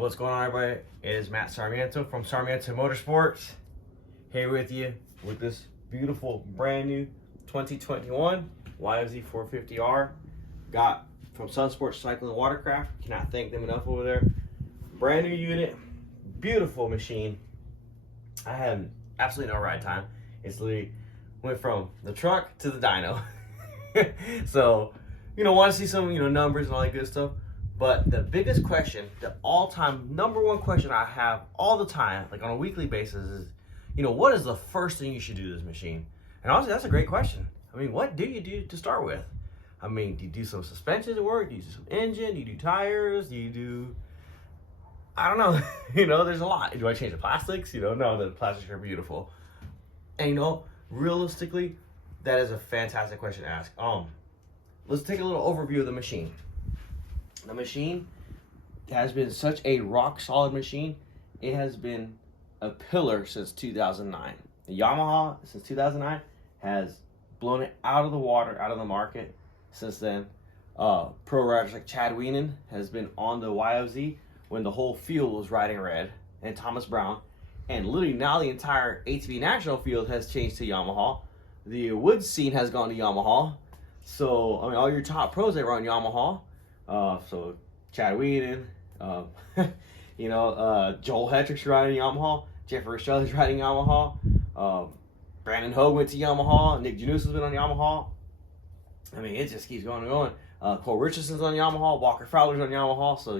What's going on, everybody? It is Matt Sarmiento from Sarmiento Motorsports here with you with this beautiful brand new 2021 YFZ450R. Got from Sunsport Cycling Watercraft. Cannot thank them enough over there. Brand new unit, beautiful machine. I had absolutely no ride time. It's literally went from the truck to the dyno. So, want to see some, numbers and all that good stuff. But the biggest question, the all-time number one question I have all the time, like on a weekly basis, is, what is the first thing you should do to this machine? And honestly, that's a great question. I mean, what do you do to start with? I mean, do you do some suspension work? Do you do some engine? Do you do tires? Do you do... I don't know. There's a lot. Do I change the plastics? No, the plastics are beautiful. And, realistically, that is a fantastic question to ask. Let's take a little overview of the machine. The machine has been such a rock-solid machine. It has been a pillar since 2009. The Yamaha, since 2009, has blown it out of the water, out of the market since then. Pro riders like Chad Wienen has been on the YFZ when the whole field was riding red, and Thomas Brown. And literally now the entire ATV national field has changed to Yamaha. The wood scene has gone to Yamaha. So, all your top pros, they run Yamaha. So Chad Wienen, Joel Hetrick's riding Yamaha, Jeffrey Estrada's riding Yamaha, Brandon Hogue went to Yamaha, Nick Janus has been on Yamaha. It just keeps going and going. Cole Richardson's on Yamaha, Walker Fowler's on Yamaha. So,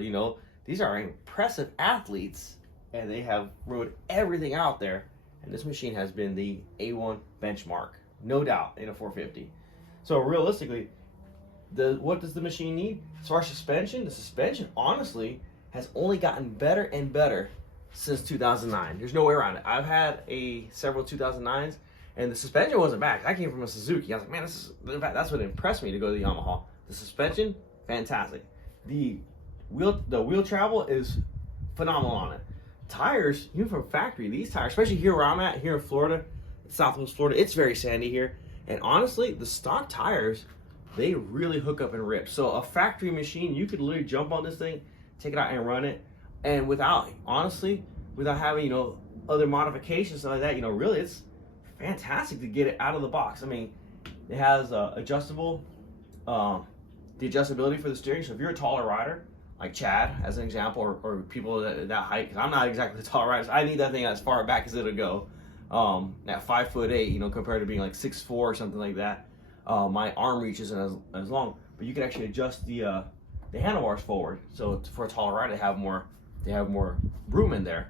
these are impressive athletes, and they have rode everything out there. And this machine has been the A1 benchmark, no doubt, in a 450. So realistically, what does the machine need? As far as suspension, the suspension honestly has only gotten better and better since 2009. There's no way around it. I've had several 2009s, and the suspension wasn't bad. I came from a Suzuki. I was like, man, that's what impressed me to go to the Yamaha. The suspension, fantastic. The wheel travel is phenomenal on it. Tires, even from factory, these tires, especially here where I'm at, here in Florida, Southwest Florida, it's very sandy here. And honestly, the stock tires, they really hook up and rip. So a factory machine, you could literally jump on this thing, take it out and run it. And without having, other modifications, stuff like that, really it's fantastic to get it out of the box. It has adjustable, the adjustability for the steering. So if you're a taller rider, like Chad, as an example, or people that height, because I'm not exactly the tall rider, so I need that thing as far back as it'll go. At 5'8", compared to being like 6'4" or something like that. My arm reach isn't as long, but you can actually adjust the handlebars forward. So for a taller rider, they have more room in there.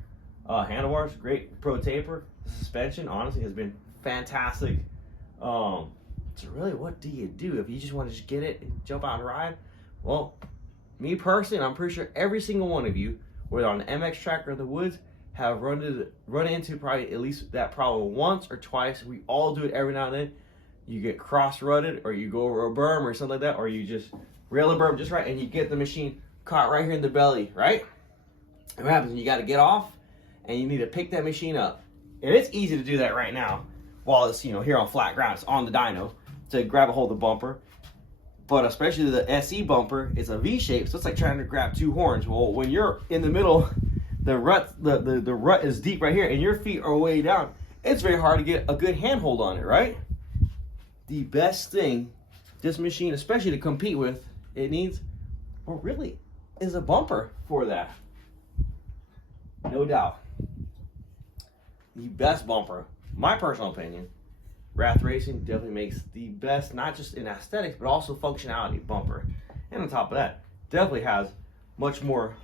Handlebars, great pro taper. The suspension, honestly, has been fantastic. So really, what do you do if you just want to just get it and jump out and ride? Well, me personally, and I'm pretty sure every single one of you, whether on the MX track or the woods, have run into probably at least that problem once or twice. We all do it every now and then. You get cross-rutted, or you go over a berm or something like that, or you just rail a berm just right, and you get the machine caught right here in the belly, right? And what happens? You got to get off, and you need to pick that machine up. And it's easy to do that right now while it's, here on flat ground. It's on the dyno to grab a hold of the bumper. But especially the SE bumper, it's a V shape, so it's like trying to grab two horns. Well, when you're in the middle, the rut is deep right here, and your feet are way down. It's very hard to get a good handhold on it, right? The best thing this machine, especially to compete with, it needs, or really, is a bumper for that. No doubt. The best bumper, my personal opinion, Rath Racing definitely makes the best, not just in aesthetics, but also functionality bumper. And on top of that, definitely has much more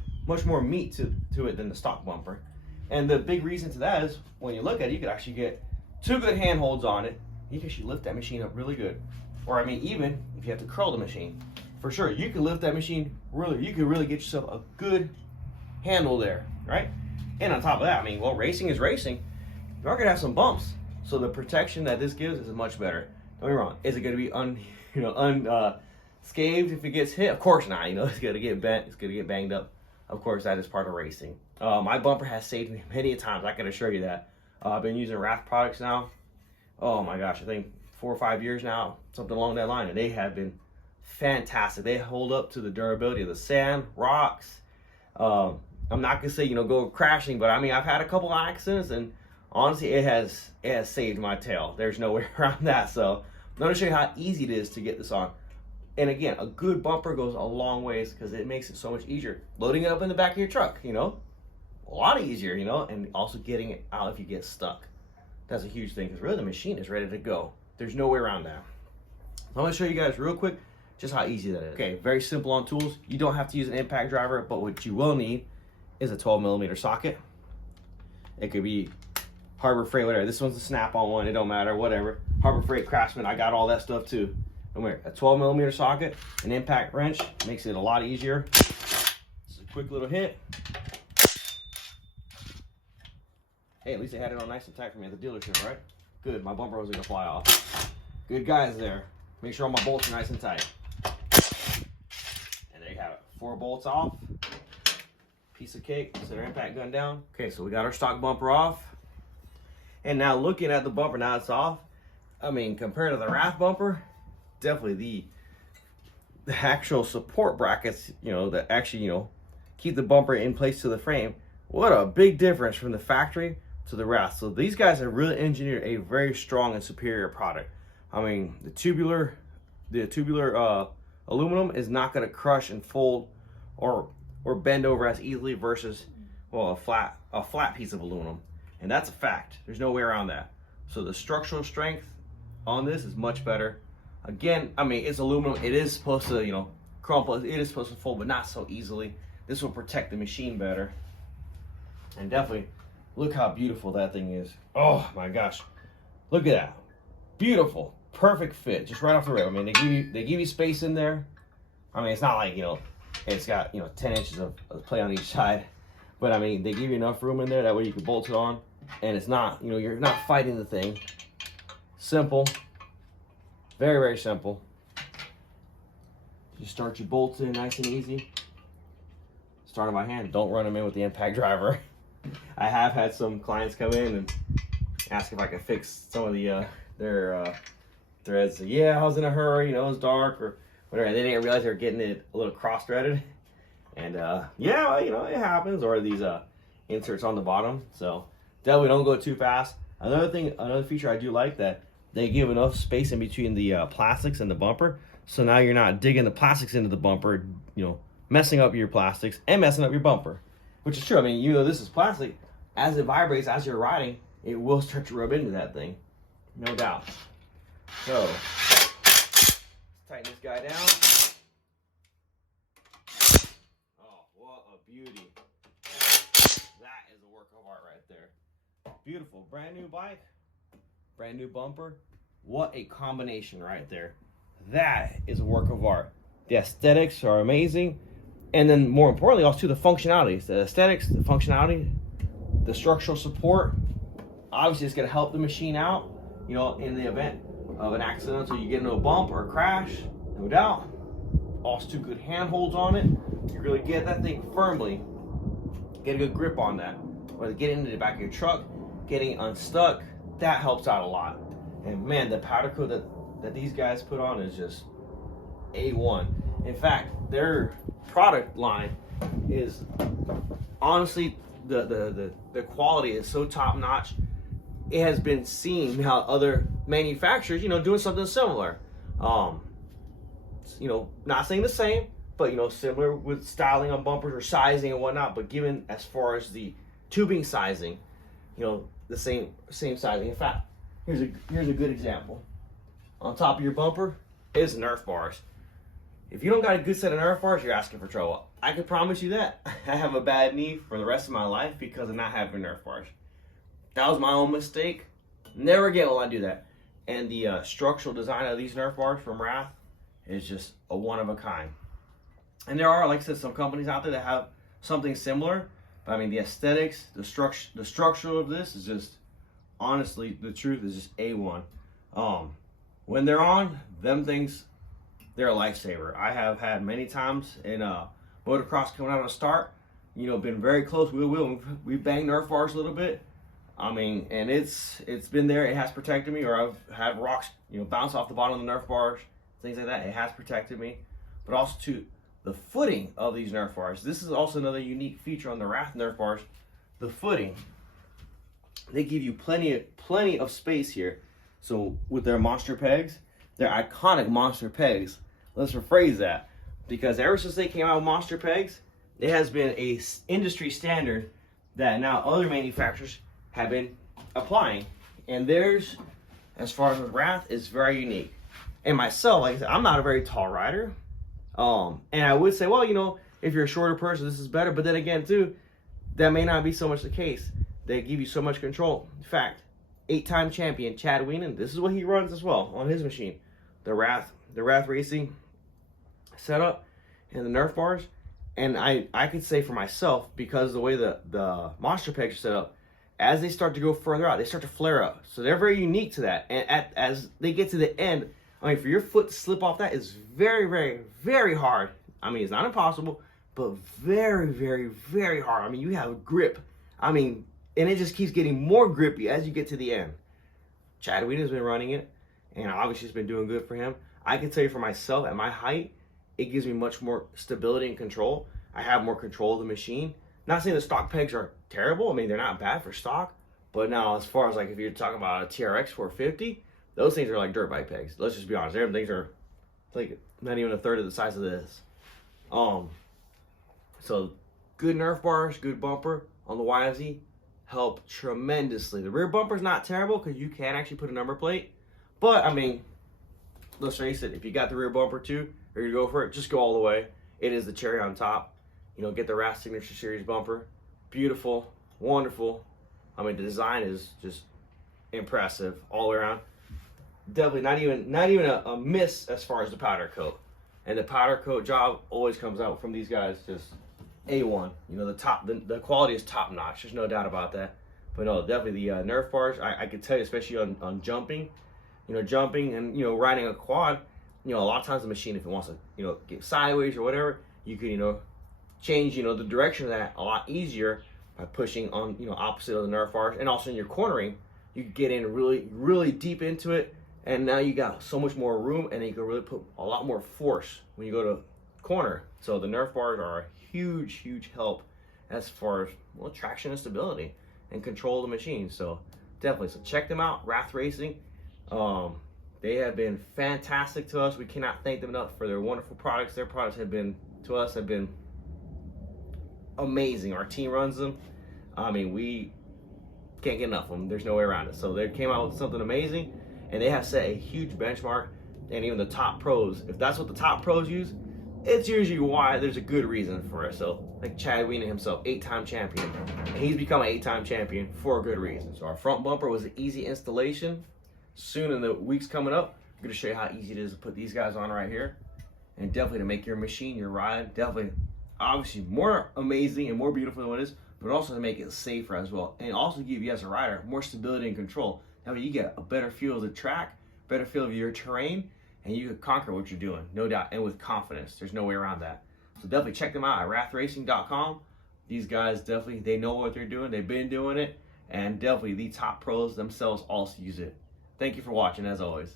meat to it than the stock bumper. And the big reason to that is, when you look at it, you could actually get two good handholds on it. You can actually lift that machine up really good. Or even if you have to curl the machine, for sure, you can lift that machine you can really get yourself a good handle there, right? And on top of that, racing is racing. You are gonna have some bumps. So the protection that this gives is much better. Don't get me wrong. Is it gonna be unscathed if it gets hit? Of course not. It's gonna get bent, it's gonna get banged up. Of course, that is part of racing. My bumper has saved me many times, I can assure you that. I've been using Rath products now. Oh my gosh, I think 4 or 5 years now, something along that line, and they have been fantastic. They hold up to the durability of the sand, rocks, I'm not gonna say, you know, go crashing, but I mean, I've had a couple accidents, and honestly, it has saved my tail. There's no way around that. So I'm gonna show you how easy it is to get this on. And again, a good bumper goes a long ways because it makes it so much easier. Loading it up in the back of your truck, you know, a lot easier, you know, and also getting it out if you get stuck. That's a huge thing because really the machine is ready to go. There's no way around that. I'm gonna show you guys real quick just how easy that is. Okay, very simple on tools. You don't have to use an impact driver, but what you will need is a 12mm socket. It could be Harbor Freight, whatever. This one's a snap-on one, it don't matter, whatever. Harbor Freight, Craftsman, I got all that stuff too. A 12mm socket, an impact wrench, makes it a lot easier. Just a quick little hit. Hey, at least they had it on nice and tight for me at the dealership, right? Good, my bumper wasn't gonna fly off. Good guys there. Make sure all my bolts are nice and tight. And there you have it, 4 bolts off. Piece of cake, set our impact gun down. Okay, so we got our stock bumper off. And now looking at the bumper, now it's off. I mean, compared to the Rath bumper, definitely the actual support brackets, you know, that actually, you know, keep the bumper in place to the frame. What a big difference from the factory to the Rath. So these guys have really engineered a very strong and superior product. I mean, the tubular aluminum is not going to crush and fold or bend over as easily versus, well, a flat piece of aluminum. And that's a fact. There's no way around that. So the structural strength on this is much better. Again, I mean, it's aluminum. It is supposed to, you know, crumple. It is supposed to fold, but not so easily. This will protect the machine better. And definitely, look how beautiful that thing is. Oh my gosh, look at that. Beautiful, perfect fit, just right off the rip. I mean, they give you space in there. I mean, it's not like, you know, it's got, you know, 10 inches of play on each side, but I mean, they give you enough room in there that way you can bolt it on, and it's not, you know, you're not fighting the thing. Simple. Very, very simple. Just start your bolts in nice and easy. Start them by hand. Don't run them in with the impact driver. I have had some clients come in and ask if I could fix some of the their threads. So, yeah, I was in a hurry. You know, it was dark or whatever. And they didn't realize they were getting it a little cross-threaded. And yeah, well, you know, it happens. Or these inserts on the bottom. So definitely don't go too fast. Another feature I do like that. They give enough space in between the plastics and the bumper, so now you're not digging the plastics into the bumper, you know, messing up your plastics and messing up your bumper, which is true. I mean, you know, this is plastic. As it vibrates, as you're riding, it will start to rub into that thing, no doubt. So, let's tighten this guy down. Oh, what a beauty. That is a work of art right there. Beautiful, brand new bike. Brand new bumper. What a combination right there. That is a work of art. The aesthetics are amazing. And then more importantly, also the functionalities. The aesthetics, the functionality, the structural support. Obviously it's gonna help the machine out, you know, in the event of an accident. So you get into a bump or a crash, no doubt. Also two good handholds on it. You really get that thing firmly. Get a good grip on that. Whether getting into the back of your truck, getting unstuck, that helps out a lot. And man, the powder coat that these guys put on is just A1. In fact, their product line is honestly, the quality is so top notch. It has been seen how other manufacturers, you know, doing something similar. You know, not saying the same, but you know, similar with styling on bumpers or sizing and whatnot. But given as far as the tubing sizing, you know, the same sizing. In fact, here's a good example. On top of your bumper is Nerf bars. If you don't got a good set of Nerf bars, you're asking for trouble. I can promise you that. I have a bad knee for the rest of my life because of not having Nerf bars. That was my own mistake. Never again will I do that. And the structural design of these Nerf bars from Rath is just a one of a kind. And there are, like I said, some companies out there that have something similar. But I mean, the aesthetics, the structure of this is just, honestly, the truth is just A1. When they're on, them things, they're a lifesaver. I have had many times in motocross coming out of the start, you know, been very close. We banged Nerf bars a little bit. I mean, and it's been there. It has protected me, or I've had rocks, you know, bounce off the bottom of the Nerf bars, things like that. It has protected me. But also too, the footing of these Nerf bars. This is also another unique feature on the Rath Nerf bars. The footing. They give you plenty of space here. So with their monster pegs, their iconic monster pegs. Let's rephrase that, because ever since they came out with monster pegs, it has been a industry standard that now other manufacturers have been applying. And theirs, as far as with Rath, is very unique. And myself, like I said, I'm not a very tall rider. And I would say, well, you know, if you're a shorter person, this is better. But then again, too, that may not be so much the case. They give you so much control. In fact, 8-time champion Chad Wienen, this is what he runs as well on his machine. The Rath Racing setup and the Nerf bars. And I could say for myself, because the way the monster pegs are set up, as they start to go further out, they start to flare up. So they're very unique to that. And as they get to the end, I mean, for your foot to slip off that is very, very, very hard. I mean, it's not impossible, but very, very, very hard. I mean, you have grip. I mean, and it just keeps getting more grippy as you get to the end. Chad Wienen has been running it, and obviously it's been doing good for him. I can tell you for myself, at my height, it gives me much more stability and control. I have more control of the machine. Not saying the stock pegs are terrible. I mean, they're not bad for stock. But now, as far as like if you're talking about a TRX 450, those things are like dirt bike pegs. Let's just be honest. Them things are like not even a third of the size of this. So good Nerf bars, good bumper on the YFZ help tremendously. The rear bumper's not terrible because you can actually put a number plate. But I mean, let's face it, if you got the rear bumper too, or you go for it, just go all the way. It is the cherry on top. You know, get the Rath Signature Series bumper. Beautiful, wonderful. I mean, the design is just impressive all the way around. Definitely not even a miss as far as the powder coat. And the powder coat job always comes out from these guys just A1. You know, the quality is top notch. There's no doubt about that. But no, definitely the Nerf bars. I could tell you, especially on jumping. You know, jumping and, you know, riding a quad. You know, a lot of times the machine, if it wants to, you know, get sideways or whatever, you can, you know, change, you know, the direction of that a lot easier by pushing on, you know, opposite of the Nerf bars. And also in your cornering, you get in really, really deep into it, and now you got so much more room, and you can really put a lot more force when you go to corner. So the Nerf bars are a huge, huge help as far as, well, traction and stability and control of the machine. So definitely, so check them out, Rath Racing. They have been fantastic to us. We cannot thank them enough for their wonderful products. Their products have been, to us, have been amazing. Our team runs them. I mean, we can't get enough of them. There's no way around it. So they came out with something amazing, and they have set a huge benchmark. And even the top pros, if that's what the top pros use, it's usually why there's a good reason for it. So like Chad Wienen himself, 8-time champion, and he's become an 8-time champion for a good reason. So our front bumper was an easy installation. Soon in the weeks coming up, I'm going to show you how easy it is to put these guys on right here, and definitely to make your machine, your ride, definitely obviously more amazing and more beautiful than what it is, but also to make it safer as well, and also give you as a rider more stability and control. That way you get a better feel of the track, better feel of your terrain, and you can conquer what you're doing, no doubt, and with confidence. There's no way around that. So definitely check them out at rathracing.com. These guys definitely, they know what they're doing. They've been doing it, and definitely the top pros themselves also use it. Thank you for watching, as always.